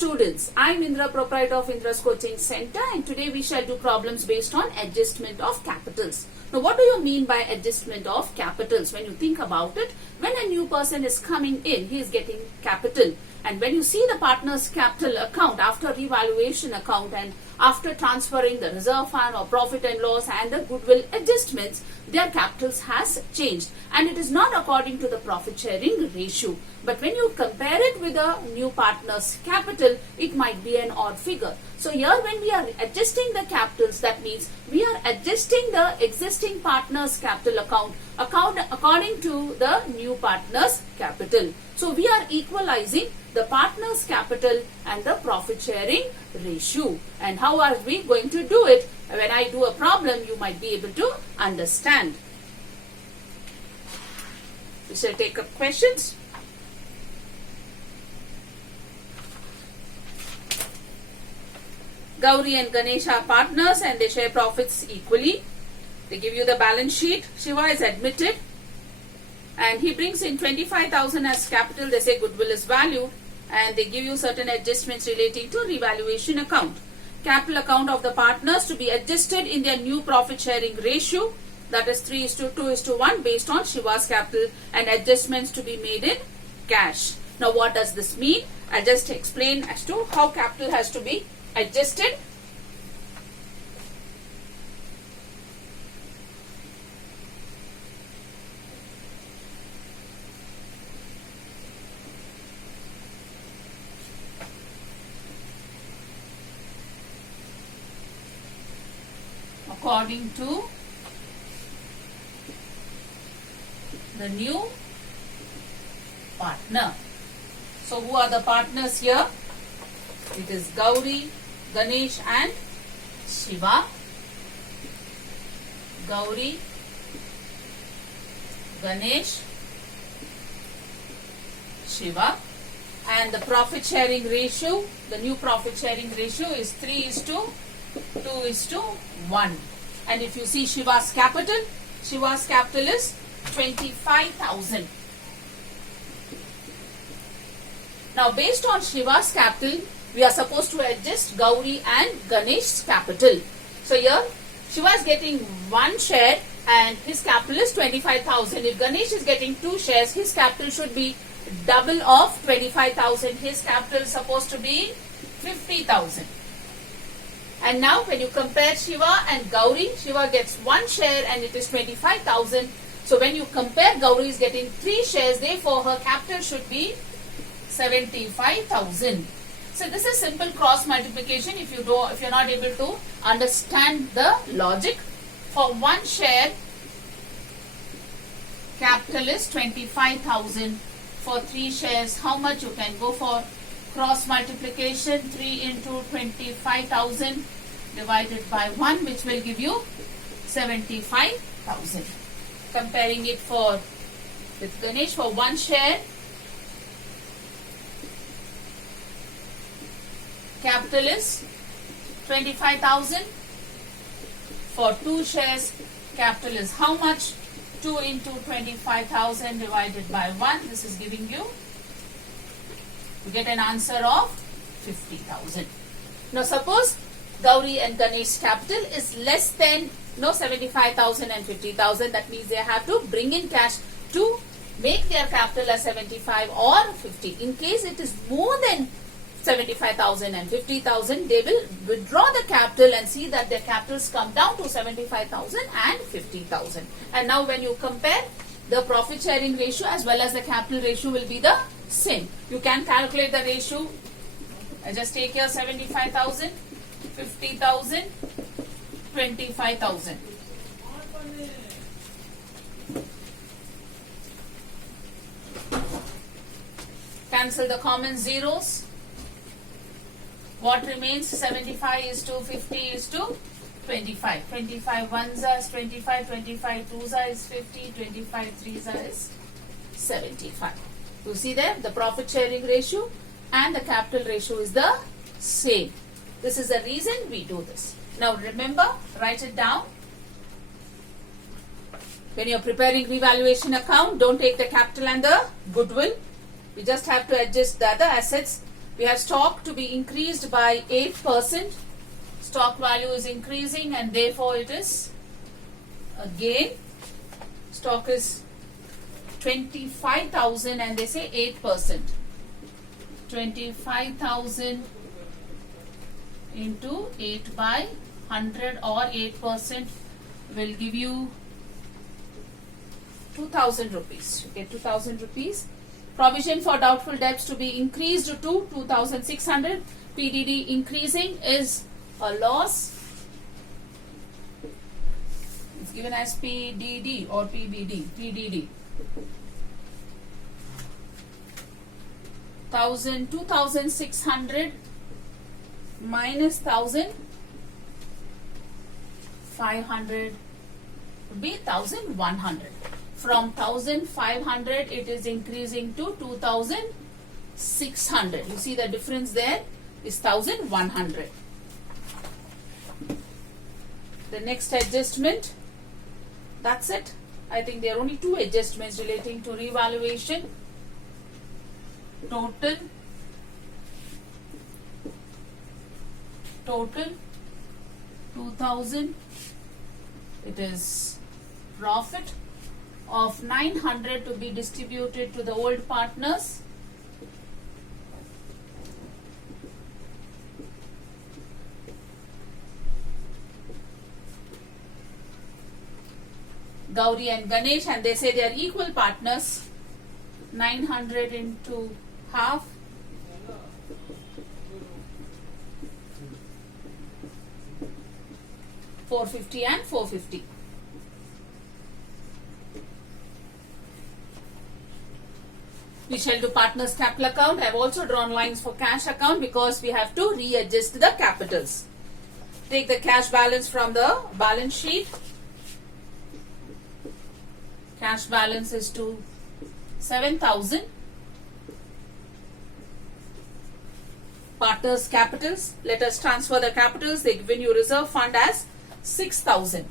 students, I am Indra, proprietor of Indra's Coaching Center, and today we shall do problems based on adjustment of capitals. Now what do you mean by adjustment of capitals? When you think about it, when a new person is coming in, he is getting capital, and when you see the partner's capital account after revaluation account and after transferring the reserve fund or profit and loss and the goodwill adjustments, their capitals has changed and it is not according to the profit sharing ratio. But when you compare it with a new partner's capital, it might be an odd figure. So here when we are adjusting the capitals, that means we are adjusting the existing partner's capital account according to the new partner's capital. So we are equalizing the partner's capital and the profit sharing ratio. And how are we going to do it? When I do a problem, you might be able to understand. We shall take up questions. Gauri and Ganesh are partners and they share profits equally. They give you the balance sheet. Shiva is admitted and he brings in 25,000 as capital. They say goodwill is valued and they give you certain adjustments relating to revaluation account. Capital account of the partners to be adjusted in their new profit sharing ratio, that is 3:2:1 based on Shiva's capital, and adjustments to be made in cash. Now what does this mean? I'll just explain as to how capital has to be adjusted. According to the new partner. So who are the partners here? It is Gauri, Ganesh and Shiva. Gauri, Ganesh, Shiva. And the profit sharing ratio, the new profit sharing ratio is 3:2:1. And if you see Shiva's capital is 25,000. Now based on Shiva's capital, we are supposed to adjust Gauri and Ganesh's capital. So here Shiva is getting one share and his capital is 25,000. If Ganesh is getting two shares, his capital should be double of 25,000. His capital is supposed to be 50,000. And now when you compare Shiva and Gauri, Shiva gets one share and it is 25,000. So when you compare, Gauri is getting three shares, therefore her capital should be 75,000. So this is simple cross multiplication. If you're not able to understand the logic, for one share capital is 25,000. For three shares, how much you can go for? Cross multiplication, 3 into 25,000 divided by 1, which will give you 75,000. Comparing it with Ganesh, for one share capital is 25,000. For two shares capital is how much? 2 into 25,000 divided by 1. This is giving you get an answer of 50,000. Now suppose Gauri and Ganesh's capital is less than 75,000 and 50,000. That means they have to bring in cash to make their capital as 75 or 50. In case it is more than 75,000 and 50,000, they will withdraw the capital and see that their capitals come down to 75,000 and 50,000. And now when you compare, the profit sharing ratio as well as the capital ratio will be the same. You can calculate the ratio. I just take here 75,000, 50,000, 25,000. Cancel the common zeros. What remains? 75 is to 50 is to 25. 25 ones is 25, 25 twos is 50, 25 threes is 75. You see there, the profit sharing ratio and the capital ratio is the same. This is the reason we do this. Now remember, write it down. When you are preparing revaluation account, don't take the capital and the goodwill. You just have to adjust the other assets We have stock to be increased by 8%. Stock value is increasing and therefore it is a gain. Stock is 25,000 and they say 8%. 25,000 into 8 by 100 or 8% will give you 2,000 rupees. You get 2,000 rupees. Provision for doubtful debts to be increased to 2,600. PDD increasing is a loss. It's given as PDD or PBD. PDD. 2,600 minus 1,500 would be 1,100. From 1,500 it is increasing to 2,600. You see the difference there is 1,100. The next adjustment, that's it. I think there are only two adjustments relating to revaluation. Total 2,000. It is profit of 900 to be distributed to the old partners. Gauri and Ganesh, and they say they are equal partners. 900 into half. $450 and $450. We shall do partners capital account. I have also drawn lines for cash account because we have to readjust the capitals. Take the cash balance from the balance sheet. Cash balance is to 7,000. Partners capitals. Let us transfer the capitals. They give you reserve fund as 6,000.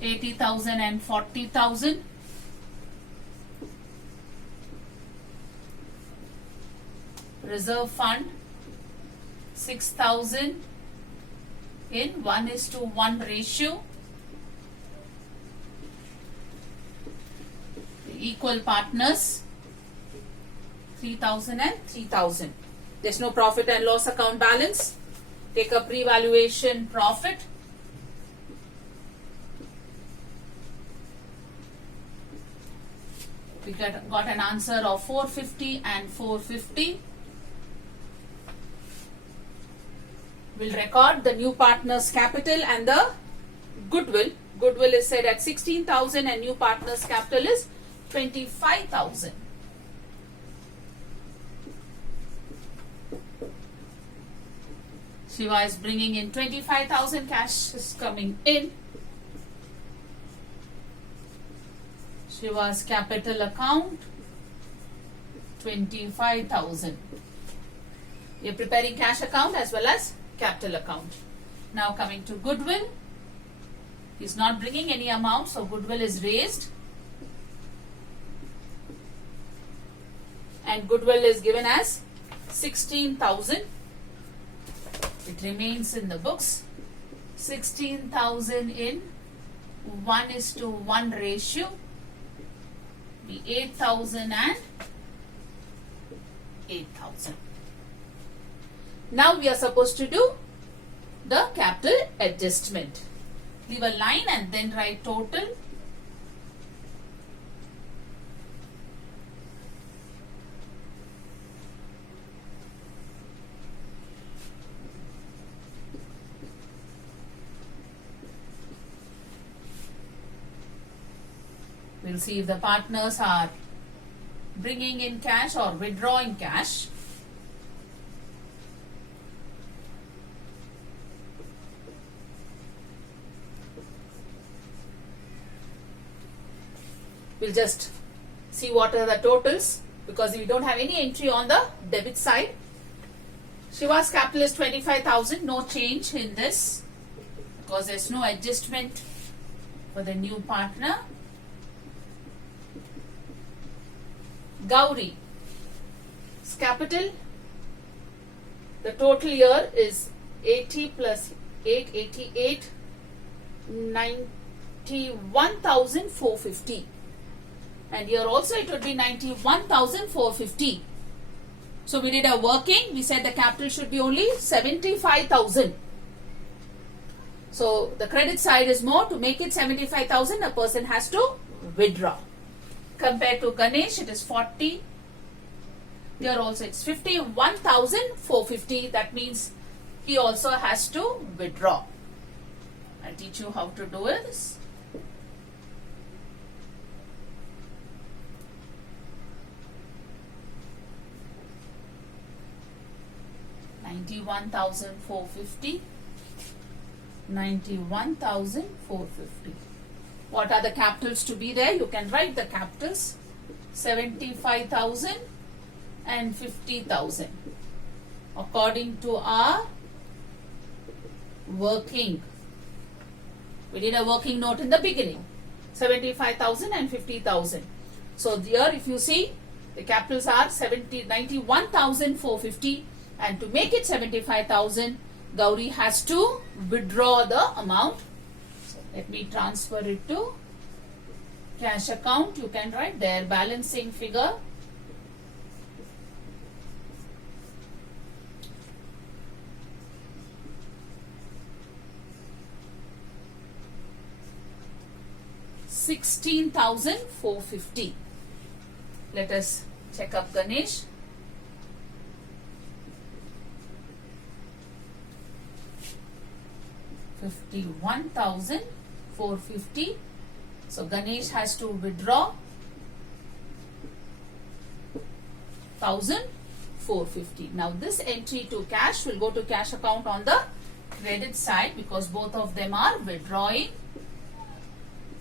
$80,000 and $40,000. Reserve fund 6,000 in 1:1 ratio. Equal partners 3,000 and 3,000. There's no profit and loss account balance. Take a pre-valuation profit. We got an answer of 450 and 450. We'll record the new partner's capital and the goodwill. Goodwill is said at 16,000 and new partner's capital is 25,000. Shiva is bringing in 25,000. Cash is coming in. Shiva's capital account 25,000. We are preparing cash account as well as capital account. Now coming to goodwill. He is not bringing any amount, so goodwill is raised. And goodwill is given as 16,000. It remains in the books. 16,000 in 1:1 ratio. Be 8,000 and 8,000. Now we are supposed to do the capital adjustment. Leave a line and then write total. We'll see if the partners are bringing in cash or withdrawing cash. We'll just see what are the totals because we don't have any entry on the debit side. Shiva's capital is 25,000. No change in this because there's no adjustment for the new partner. Gauri. Capital. The total here is 80 plus 8, 88, 91,450. And here also it would be 91,450. So we did a working. We said the capital should be only 75,000. So the credit side is more. To make it 75,000, a person has to withdraw. Compared to Ganesh, it is 40. Here also it's 51,450. That means he also has to withdraw. I'll teach you how to do this. $91,450. 91,450. What are the capitals to be there? You can write the capitals. 75,000 and 50,000. According to our working. We did a working note in the beginning. 75,000 and 50,000. So here if you see, the capitals are 91,450, and to make it 75,000, Gauri has to withdraw the amount. So let me transfer it to cash account. You can write their balancing figure. $16,450. Let us check up Ganesh. $51,450. So Ganesh has to withdraw 1,450. Now this entry to cash will go to cash account on the credit side because both of them are withdrawing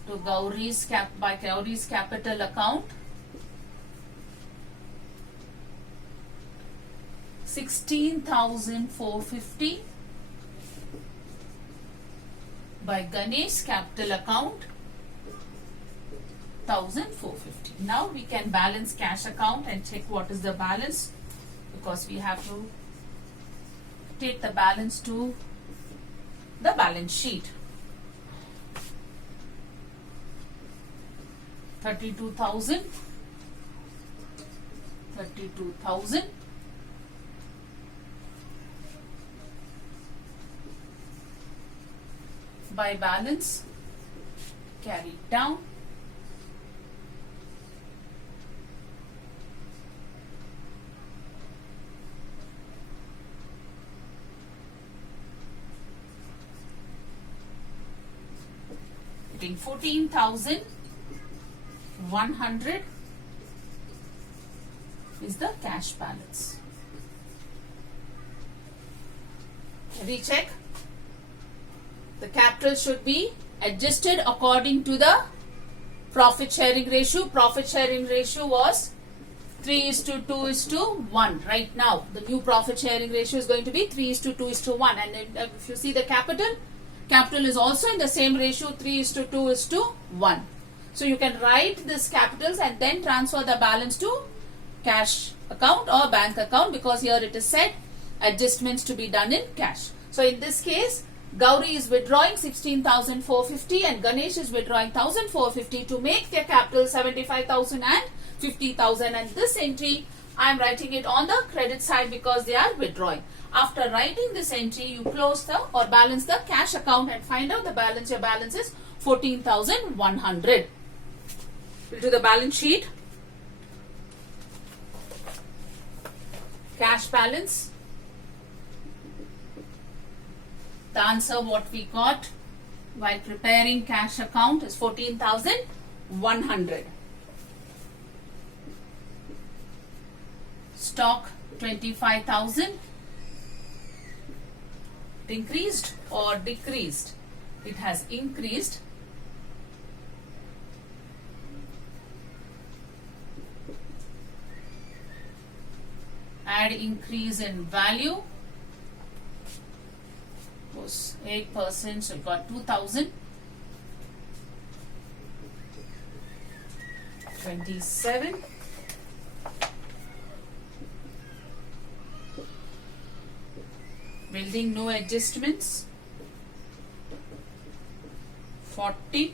to Gauri's capital account. 16,450 by Ganesh capital account 1,450. Now we can balance cash account and check what is the balance, because we have to take the balance to the balance sheet. 32,000. By balance, carry it down. Getting 14,100 is the cash balance. Recheck. The capital should be adjusted according to the profit sharing ratio. Profit sharing ratio was 3:2:1. Right now, the new profit sharing ratio is going to be 3:2:1. And if you see the capital is also in the same ratio, 3:2:1. So you can write this capitals and then transfer the balance to cash account or bank account, because here it is said adjustments to be done in cash. So in this case, Gauri is withdrawing 16,450 and Ganesh is withdrawing 1,450 to make their capital 75,000 and 50,000. And this entry, I am writing it on the credit side because they are withdrawing. After writing this entry, you close the or balance the cash account and find out the balance. Your balance is 14,100. We'll do the balance sheet. Cash balance. The answer what we got while preparing cash account is 14,100. Stock 25,000. It increased or decreased? It has increased. Add increase in value. Was 8%, so you got 2,000. 27. Building no adjustments. 40.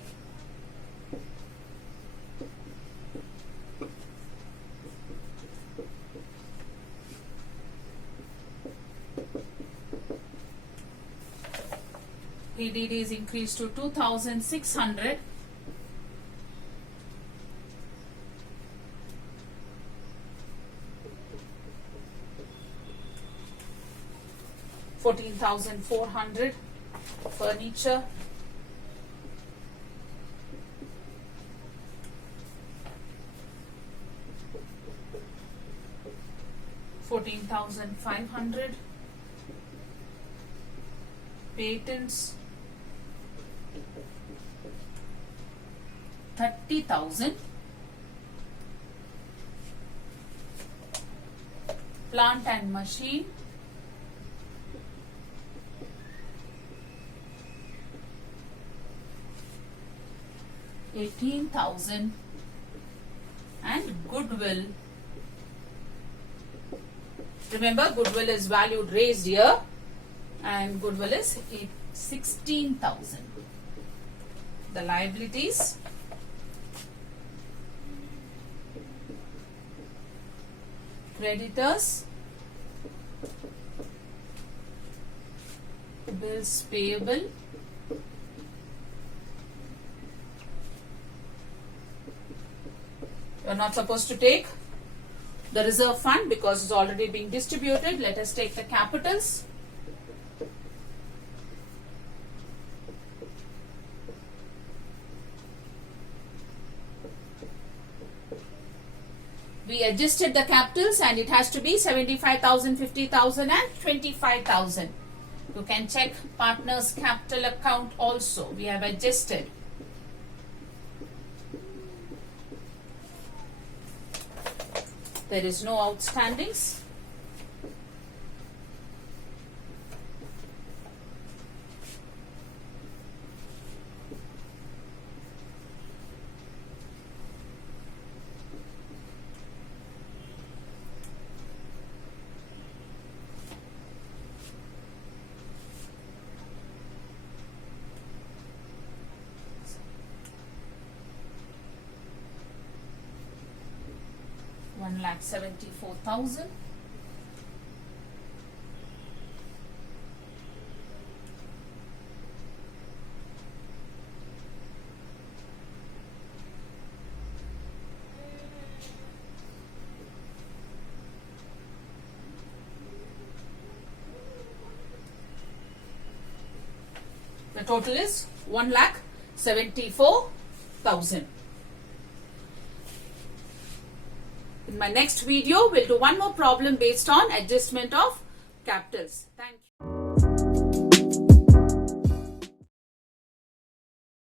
PDD is increased to 2,600. $14,400. Furniture. $14,500. Patents. 30,000. Plant and machine. 18,000. And goodwill. Remember, goodwill is valued raised here, and goodwill is 16,000. The liabilities. Creditors. Bills payable. You are not supposed to take the reserve fund because it's already being distributed. Let us take the capitals. We adjusted the capitals and it has to be 75,000, 50,000 and 25,000. You can check partners capital account also. We have adjusted. There is no outstandings. $1,74,000. The total is 1,74,000. In my next video, we'll do one more problem based on adjustment of capitals. Thank you.